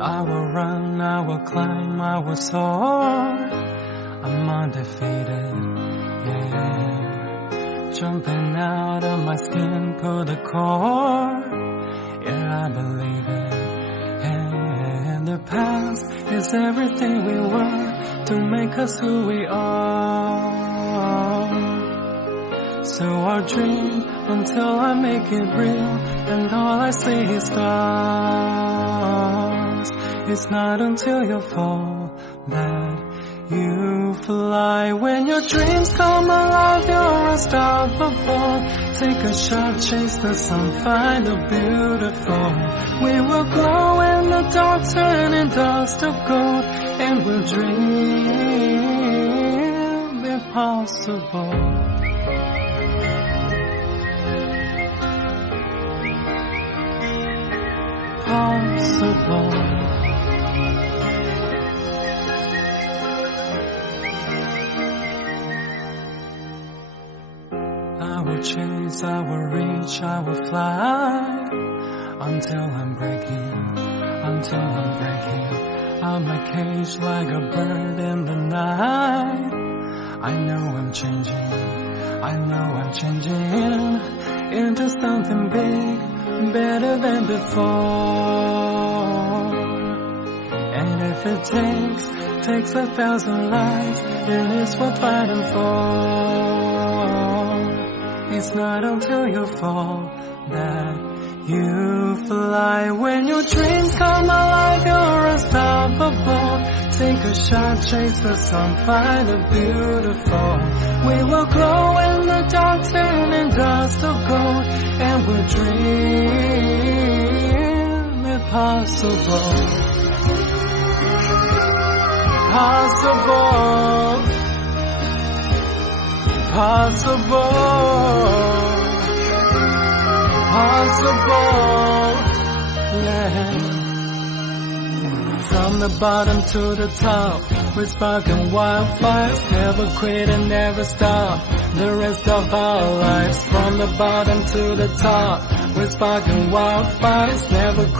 I will run, I will climb, I will soar. I'm undefeated, yeah. Jumping out of my skin, pull the cord. Yeah, I believe it. And the past is everything we were to make us who we are. So I'll dream until I make it real, and all I see is stars. It's not until you fall that you fly. When your dreams come alive, you're unstoppable. Take a shot, chase the sun, find the beautiful. We will glow in the dark, turning dust to gold, and we'll dream impossible. Possible. I will chase, I will reach, I will fly until I'm breaking, until I'm breaking out my cage like a bird in the night. I know I'm changing, I know I'm changing into something big, better than before. And if it takes 1,000 lives, then it's worth fighting for. It's not until you fall that you fly. When your dreams come alive, you're unstoppable. Take a shot, chase the sun, find the beautiful. We will glow in the dark, turning dust to gold, and we'll dream impossible. Possible. Possible. Possible. Yeah. From the bottom to the top, we're sparking wildfires. Never quit and never stop the rest of our lives. From the bottom to the top, we're sparking wildfires. Never quit.